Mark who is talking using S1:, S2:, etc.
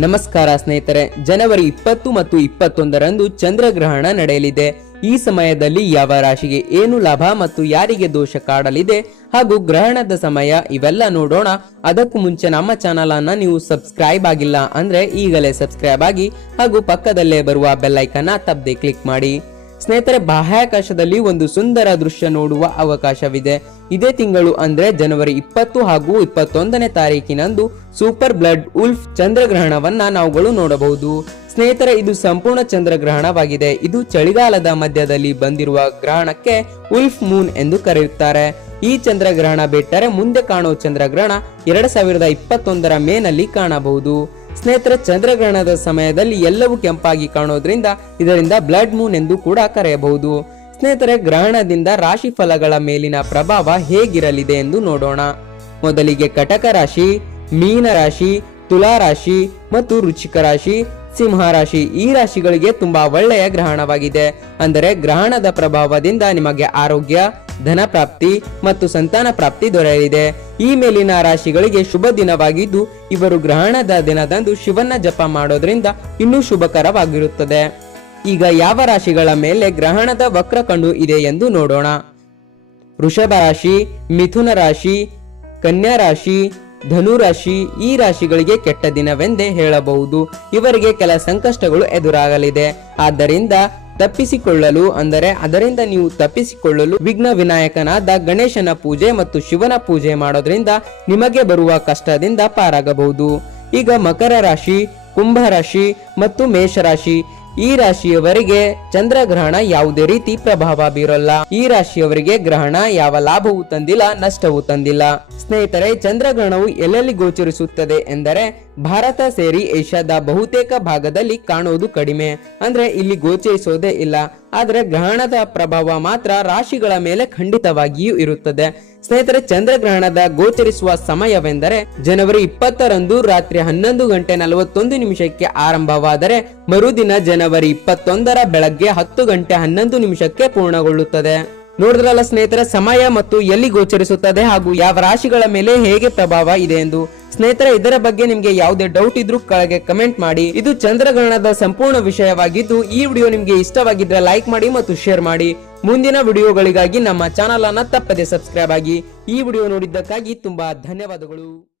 S1: ನಮಸ್ಕಾರ ಸ್ನೇಹಿತರೆ, ಜನವರಿ ಇಪ್ಪತ್ತು ಮತ್ತು ಇಪ್ಪತ್ತೊಂದರಂದು ಚಂದ್ರಗ್ರಹಣ ನಡೆಯಲಿದೆ. ಈ ಸಮಯದಲ್ಲಿ ಯಾವ ರಾಶಿಗೆ ಏನು ಲಾಭ ಮತ್ತು ಯಾರಿಗೆ ದೋಷ ಕಾಡಲಿದೆ ಹಾಗೂ ಗ್ರಹಣದ ಸಮಯ ಇವೆಲ್ಲ ನೋಡೋಣ. ಅದಕ್ಕೂ ಮುಂಚೆ ನಮ್ಮ ಚಾನಲ್ ಅನ್ನ ನೀವು ಸಬ್ಸ್ಕ್ರೈಬ್ ಆಗಿಲ್ಲ ಅಂದ್ರೆ ಈಗಲೇ ಸಬ್ಸ್ಕ್ರೈಬ್ ಆಗಿ ಹಾಗೂ ಪಕ್ಕದಲ್ಲೇ ಬರುವ ಬೆಲ್ಲೈಕನ್ನ ತಪ್ಪದೆ ಕ್ಲಿಕ್ ಮಾಡಿ. ಸ್ನೇಹಿತರೆ, ಬಾಹ್ಯಾಕಾಶದಲ್ಲಿ ಒಂದು ಸುಂದರ ದೃಶ್ಯ ನೋಡುವ ಅವಕಾಶವಿದೆ. ಇದೇ ತಿಂಗಳು ಅಂದ್ರೆ ಜನವರಿ ಇಪ್ಪತ್ತು ಹಾಗೂ ಇಪ್ಪತ್ತೊಂದನೇ ತಾರೀಕಿನಂದು ಸೂಪರ್ ಬ್ಲಡ್ ಉಲ್ಫ್ ಚಂದ್ರಗ್ರಹಣವನ್ನ ನಾವುಗಳು ನೋಡಬಹುದು. ಸ್ನೇಹಿತರೆ, ಇದು ಸಂಪೂರ್ಣ ಚಂದ್ರಗ್ರಹಣವಾಗಿದೆ. ಇದು ಚಳಿಗಾಲದ ಮಧ್ಯದಲ್ಲಿ ಬಂದಿರುವ ಗ್ರಹಣಕ್ಕೆ ಉಲ್ಫ್ ಮೂನ್ ಎಂದು ಕರೆಯುತ್ತಾರೆ. ಈ ಚಂದ್ರಗ್ರಹಣ ಬಿಟ್ಟರೆ ಮುಂದೆ ಕಾಣುವ ಚಂದ್ರಗ್ರಹಣ ಎರಡ್ ಸಾವಿರದ ಇಪ್ಪತ್ತೊಂದರ ಮೇನಲ್ಲಿ ಕಾಣಬಹುದು. ಸ್ನೇಹಿತರೆ, ಚಂದ್ರಗ್ರಹಣದ ಸಮಯದಲ್ಲಿ ಎಲ್ಲವೂ ಕೆಂಪಾಗಿ ಕಾಣೋದ್ರಿಂದ ಇದರಿಂದ ಬ್ಲಡ್ ಮೂನ್ ಎಂದು ಕೂಡ ಕರೆಯಬಹುದು. ಸ್ನೇಹಿತರೆ, ಗ್ರಹಣದಿಂದ ರಾಶಿ ಫಲಗಳ ಮೇಲಿನ ಪ್ರಭಾವ ಹೇಗಿರಲಿದೆ ಎಂದು ನೋಡೋಣ. ಮೊದಲಿಗೆ ಕಟಕ ರಾಶಿ, ಮೀನ ರಾಶಿ, ತುಲಾ ರಾಶಿ ಮತ್ತು ರುಚಿಕ ರಾಶಿ, ಸಿಂಹ ರಾಶಿ ಈ ರಾಶಿಗಳಿಗೆ ತುಂಬಾ ಒಳ್ಳೆಯ ಗ್ರಹಣವಾಗಿದೆ. ಅಂದರೆ, ಗ್ರಹಣದ ಪ್ರಭಾವದಿಂದ ನಿಮಗೆ ಆರೋಗ್ಯ ಧನ ಪ್ರಾಪ್ತಿ ಮತ್ತು ಸಂತಾನ ಪ್ರಾಪ್ತಿ ದೊರೆಯಲಿದೆ. ಈ ಮೇಲಿನ ರಾಶಿಗಳಿಗೆ ಶುಭ ದಿನವಾಗಿದ್ದು, ಇವರು ಗ್ರಹಣದ ದಿನದಂದು ಶಿವನ ಜಪ ಮಾಡೋದ್ರಿಂದ ಇನ್ನೂ ಶುಭಕರವಾಗಿರುತ್ತದೆ. ಈಗ ಯಾವ ರಾಶಿಗಳ ಮೇಲೆ ಗ್ರಹಣದ ವಕ್ರ ವಕ್ರಕಂಡು ಇದೆ ಎಂದು ನೋಡೋಣ. ವೃಷಭ ರಾಶಿ, ಮಿಥುನ ರಾಶಿ, ಕನ್ಯಾ ರಾಶಿ, ಧನು ರಾಶಿ, ಈ ರಾಶಿಗಳಿಗೆ ಕೆಟ್ಟ ದಿನವೆಂದೇ ಹೇಳಬಹುದು. ಇವರಿಗೆ ಕೆಲ ಸಂಕಷ್ಟಗಳು ಎದುರಾಗಲಿದೆ. ಆದ್ದರಿಂದ ತಪ್ಪಿಸಿಕೊಳ್ಳಲು, ಅಂದರೆ ಅದರಿಂದ ನೀವು ತಪ್ಪಿಸಿಕೊಳ್ಳಲು ವಿಘ್ನ ವಿನಾಯಕನಾದ ಗಣೇಶನ ಪೂಜೆ ಮತ್ತು ಶಿವನ ಪೂಜೆ ಮಾಡೋದ್ರಿಂದ ನಿಮಗೆ ಬರುವ ಕಷ್ಟದಿಂದ ಪಾರಾಗಬಹುದು. ಈಗ ಮಕರ ರಾಶಿ, ಕುಂಭ ರಾಶಿ ಮತ್ತು ಮೇಷರಾಶಿ ಈ ರಾಶಿಯವರಿಗೆ ಚಂದ್ರಗ್ರಹಣ ಯಾವುದೇ ರೀತಿ ಪ್ರಭಾವ ಬೀರಲ್ಲ. ಈ ರಾಶಿಯವರಿಗೆ ಗ್ರಹಣ ಯಾವ ಲಾಭವೂ ತಂದಿಲ್ಲ, ನಷ್ಟವೂ ತಂದಿಲ್ಲ. ಸ್ನೇಹಿತರೆ ಚಂದ್ರಗ್ರಹಣವು ಎಲ್ಲೆಲ್ಲಿ ಗೋಚರಿಸುತ್ತದೆ ಎಂದರೆ ಭಾರತ ಸೇರಿ ಏಷ್ಯಾದ ಬಹುತೇಕ ಭಾಗದಲ್ಲಿ ಕಾಣುವುದು ಕಡಿಮೆ. ಅಂದ್ರೆ ಇಲ್ಲಿ ಗೋಚರಿಸೋದೇ ಇಲ್ಲ. ಆದರೆ ಗ್ರಹಣದ ಪ್ರಭಾವ ಮಾತ್ರ ರಾಶಿಗಳ ಮೇಲೆ ಖಂಡಿತವಾಗಿಯೂ ಇರುತ್ತದೆ. ಸ್ನೇಹಿತರೆ, ಚಂದ್ರಗ್ರಹಣದ ಗೋಚರಿಸುವ ಸಮಯವೆಂದರೆ ಜನವರಿ ಇಪ್ಪತ್ತರಂದು ರಾತ್ರಿ ಹನ್ನೊಂದು ಗಂಟೆ ನಲವತ್ತೊಂದು ನಿಮಿಷಕ್ಕೆ ಆರಂಭವಾದರೆ ಮರುದಿನ ಜನವರಿ ಇಪ್ಪತ್ತೊಂದರ ಬೆಳಗ್ಗೆ ಹತ್ತು ಗಂಟೆ ಹನ್ನೊಂದು ನಿಮಿಷಕ್ಕೆ ಪೂರ್ಣಗೊಳ್ಳುತ್ತದೆ. ನೋಡಿದ್ರಲ್ಲ ಸ್ನೇಹಿತರ, ಸಮಯ ಮತ್ತು ಎಲ್ಲಿ ಗೋಚರಿಸುತ್ತದೆ ಹಾಗೂ ಯಾವ ರಾಶಿಗಳ ಮೇಲೆ ಹೇಗೆ ಪ್ರಭಾವ ಇದೆ ಎಂದು. ಸ್ನೇಹಿತರೆ, ಇದರ ಬಗ್ಗೆ ನಿಮಗೆ ಯಾವುದೇ ಡೌಟ್ ಇದ್ರೂ ಕೆಳಗೆ ಕಮೆಂಟ್ ಮಾಡಿ. ಇದು ಚಂದ್ರಗ್ರಹಣದ ಸಂಪೂರ್ಣ ವಿಷಯವಾಗಿದ್ದು, ಈ ವಿಡಿಯೋ ನಿಮಗೆ ಇಷ್ಟವಾಗಿದ್ರೆ ಲೈಕ್ ಮಾಡಿ ಮತ್ತು ಶೇರ್ ಮಾಡಿ. ಮುಂದಿನ ವಿಡಿಯೋಗಳಿಗಾಗಿ ನಮ್ಮ ಚಾನಲ್ ಅನ್ನ ತಪ್ಪದೆ ಸಬ್ಸ್ಕ್ರೈಬ್ ಆಗಿ ಈ ವಿಡಿಯೋ ನೋಡಿದ್ದಕ್ಕಾಗಿ ತುಂಬಾ ಧನ್ಯವಾದಗಳು.